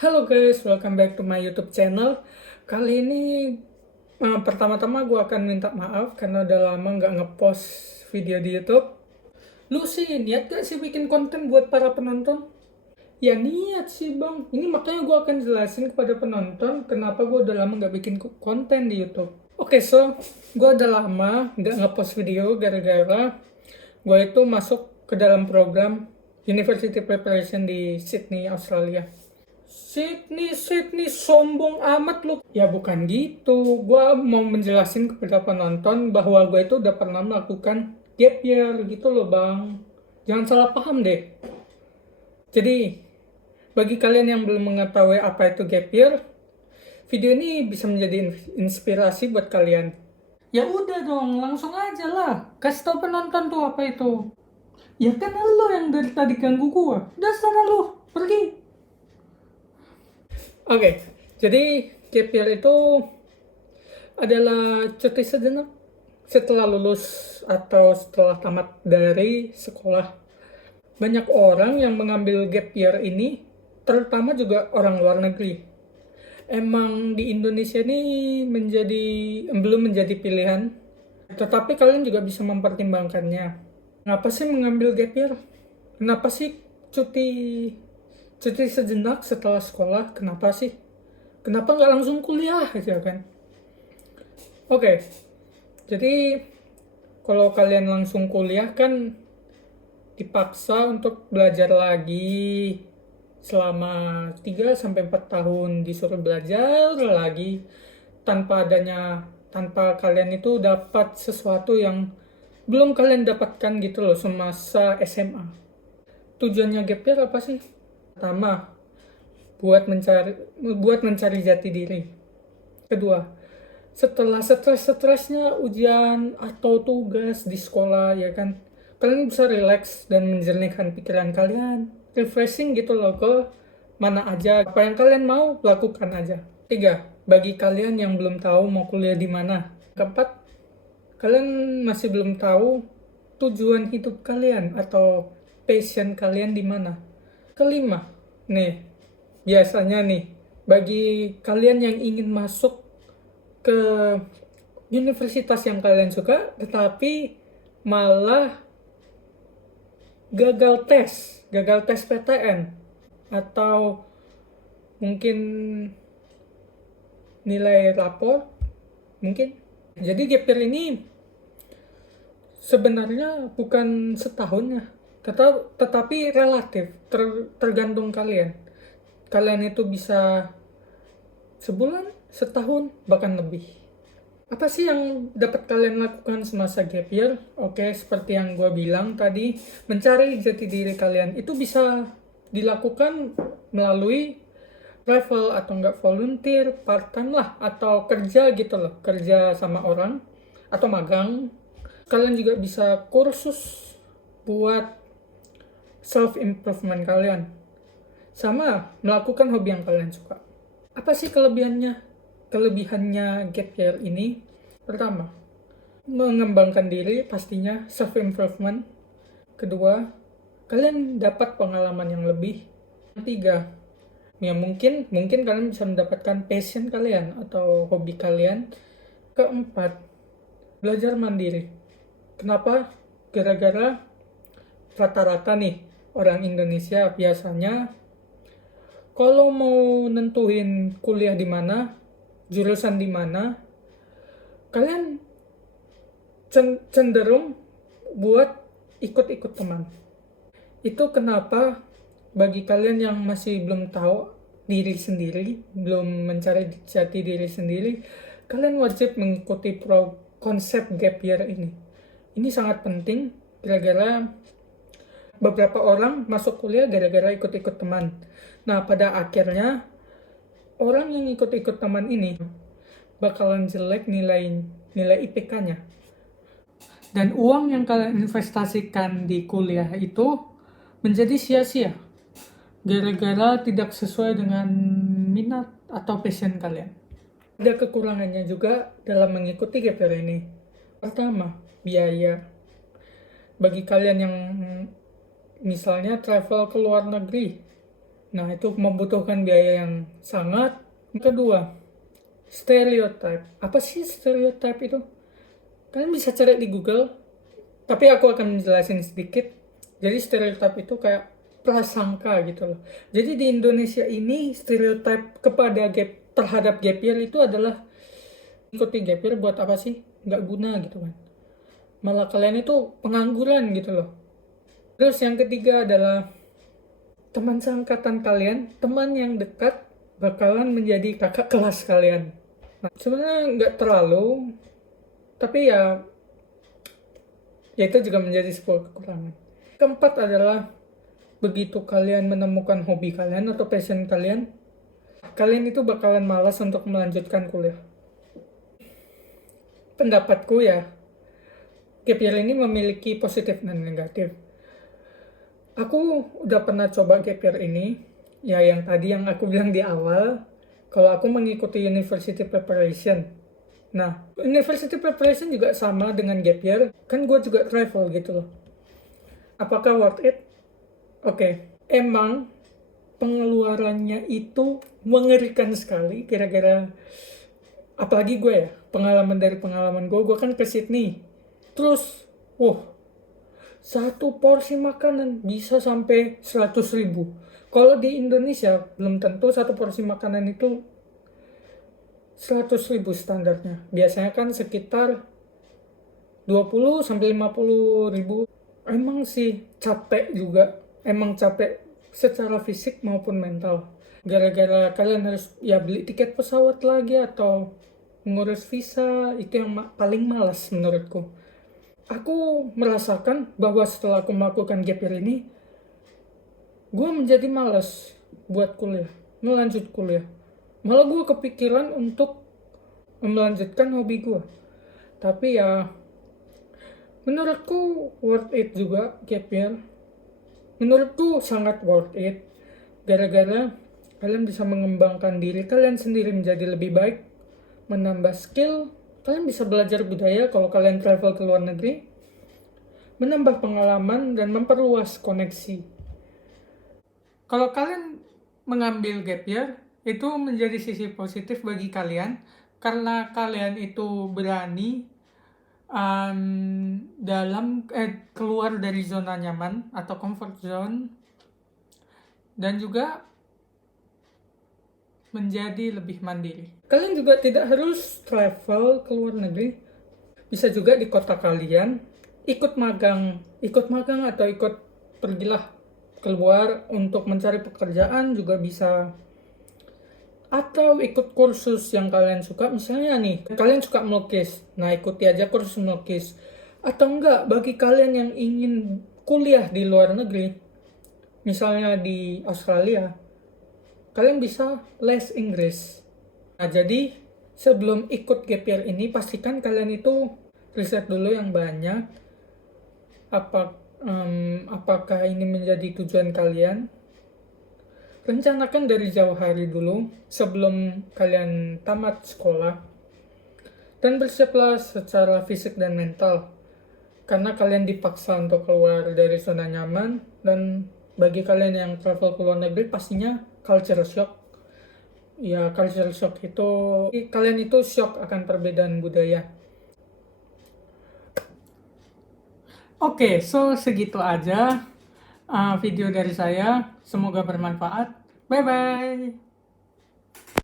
Halo guys, welcome back to my YouTube channel. Kali ini pertama-tama gue akan minta maaf karena udah lama nggak ngepost video di YouTube. Lu sih niat gak sih bikin konten buat para penonton? Ya niat sih bang. Ini makanya gue akan jelasin kepada penonton kenapa gue udah lama nggak bikin konten di YouTube. Oke, so gue udah lama nggak ngepost video gara-gara gue itu masuk ke dalam program University Preparation di Sydney, Australia. Sydney, sombong amat lu. Ya bukan gitu. Gua mau menjelasin kepada penonton bahwa gue itu udah pernah melakukan gap year gitu loh bang. Jangan salah paham deh. Jadi, bagi kalian yang belum mengetahui apa itu gap year, video ini bisa menjadi inspirasi buat kalian. Ya udah dong, langsung aja lah. Kasih tau penonton tuh apa itu. Ya kan lo yang dari tadi ganggu gua. Udah sana lu, pergi. Oke, jadi gap year itu adalah cuti sejenak setelah lulus atau setelah tamat dari sekolah. Banyak orang yang mengambil gap year ini, terutama juga orang luar negeri. Emang di Indonesia ini belum menjadi pilihan, tetapi kalian juga bisa mempertimbangkannya. Kenapa sih mengambil gap year? Kenapa sih cuti cuti sejenak setelah sekolah? Kenapa sih? Kenapa nggak langsung kuliah aja kan? Oke, jadi kalau kalian langsung kuliah kan dipaksa untuk belajar lagi selama 3 sampai 4 tahun, disuruh belajar lagi tanpa kalian itu dapat sesuatu yang belum kalian dapatkan gitu loh semasa SMA. Tujuannya gap year apa sih? Pertama, buat mencari jati diri. Kedua, setelah stresnya ujian atau tugas di sekolah ya kan, kalian bisa relax dan menjernihkan pikiran kalian, refreshing gitu loh ke mana aja, apa yang kalian mau lakukan aja. Tiga, bagi kalian yang belum tahu mau kuliah di mana. Keempat, kalian masih belum tahu tujuan hidup kalian atau passion kalian di mana. Kelima, nih biasanya nih bagi kalian yang ingin masuk ke universitas yang kalian suka tetapi malah gagal tes PTN atau mungkin nilai rapor mungkin. Jadi gap year ini sebenarnya bukan setahun ya, tetapi relatif tergantung kalian. Kalian itu bisa sebulan, setahun, bahkan lebih. Apa sih yang dapat kalian lakukan semasa gap year? Oke, seperti yang gue bilang tadi, mencari jati diri kalian itu bisa dilakukan melalui travel atau enggak volunteer, part time lah, atau kerja gitu loh, kerja sama orang, atau magang. Kalian juga bisa kursus buat self improvement kalian, sama melakukan hobi yang kalian suka. Apa sih kelebihannya? Kelebihannya gap year ini, pertama, mengembangkan diri pastinya, self improvement. Kedua, kalian dapat pengalaman yang lebih. Ketiga, ya mungkin kalian bisa mendapatkan passion kalian atau hobi kalian. Keempat, belajar mandiri. Kenapa? Gara-gara rata-rata nih orang Indonesia biasanya kalau mau nentuin kuliah di mana, jurusan di mana, kalian cenderung buat ikut-ikut teman. Itu kenapa bagi kalian yang masih belum tahu diri sendiri, belum mencari jati diri sendiri, kalian wajib mengikuti konsep gap year ini. Ini sangat penting gara-gara beberapa orang masuk kuliah gara-gara ikut-ikut teman. Nah, pada akhirnya orang yang ikut-ikut teman ini bakalan jelek nilai IPK-nya. Dan uang yang kalian investasikan di kuliah itu menjadi sia-sia gara-gara tidak sesuai dengan minat atau passion kalian. Ada kekurangannya juga dalam mengikuti gap year ini. Pertama, biaya. Bagi kalian yang misalnya travel ke luar negeri, Nah, itu membutuhkan biaya yang sangat. Yang kedua, stereotype. Apa sih stereotype itu? Kalian bisa cari di Google, tapi aku akan menjelasin sedikit. Jadi stereotype itu kayak prasangka gitu loh. Jadi di Indonesia ini stereotype terhadap gap year itu adalah ikuti gap year buat apa sih? Nggak guna gitu kan. Malah kalian itu pengangguran gitu loh. Terus yang ketiga adalah teman seangkatan kalian, teman yang dekat bakalan menjadi kakak kelas kalian. Nah, sebenarnya nggak terlalu, tapi ya itu juga menjadi sebuah kekurangan. Keempat adalah begitu kalian menemukan hobi kalian atau passion kalian, kalian itu bakalan malas untuk melanjutkan kuliah. Pendapatku ya, gap year ini memiliki positif dan negatif. Aku udah pernah coba gap year ini, ya yang tadi yang aku bilang di awal, kalau aku mengikuti university preparation. Nah, university preparation juga sama dengan gap year, kan gue juga travel gitu loh. Apakah worth it? Oke, emang pengeluarannya itu mengerikan sekali, kira-kira apalagi gue ya, pengalaman gue kan ke Sydney, terus satu porsi makanan bisa sampai 100.000. Kalau di Indonesia belum tentu satu porsi makanan itu 100.000 standarnya, biasanya kan sekitar 20 sampai 50.000. Emang sih capek juga, emang capek secara fisik maupun mental, gara-gara kalian harus ya beli tiket pesawat lagi atau ngurus visa. Itu yang paling malas menurutku. Aku merasakan bahwa setelah aku melakukan gap year ini, gue menjadi malas buat melanjut kuliah. Malah gue kepikiran untuk melanjutkan hobi gue. Tapi ya menurutku worth it juga gap year. Menurutku sangat worth it, gara-gara kalian bisa mengembangkan diri kalian sendiri menjadi lebih baik, menambah skill, kalian bisa belajar budaya kalau kalian travel ke luar negeri, menambah pengalaman dan memperluas koneksi. Kalau kalian mengambil gap year, itu menjadi sisi positif bagi kalian karena kalian itu berani keluar dari zona nyaman atau comfort zone, dan juga menjadi lebih mandiri. Kalian juga tidak harus travel ke luar negeri, bisa juga di kota kalian ikut magang atau pergilah keluar untuk mencari pekerjaan juga bisa, atau ikut kursus yang kalian suka. Misalnya nih, kalian suka melukis, nah ikuti aja kursus melukis. Atau enggak, bagi kalian yang ingin kuliah di luar negeri, misalnya di Australia, kalian bisa les Inggris. Nah, jadi sebelum ikut gap year ini, pastikan kalian itu riset dulu yang banyak. Apakah ini menjadi tujuan kalian? Rencanakan dari jauh hari dulu sebelum kalian tamat sekolah, dan bersiaplah secara fisik dan mental karena kalian dipaksa untuk keluar dari zona nyaman. Dan bagi kalian yang travel ke luar negeri, pastinya culture shock. Ya, culture shock itu kalian itu shock akan perbedaan budaya. Oke, so segitu aja video dari saya. Semoga bermanfaat. Bye bye.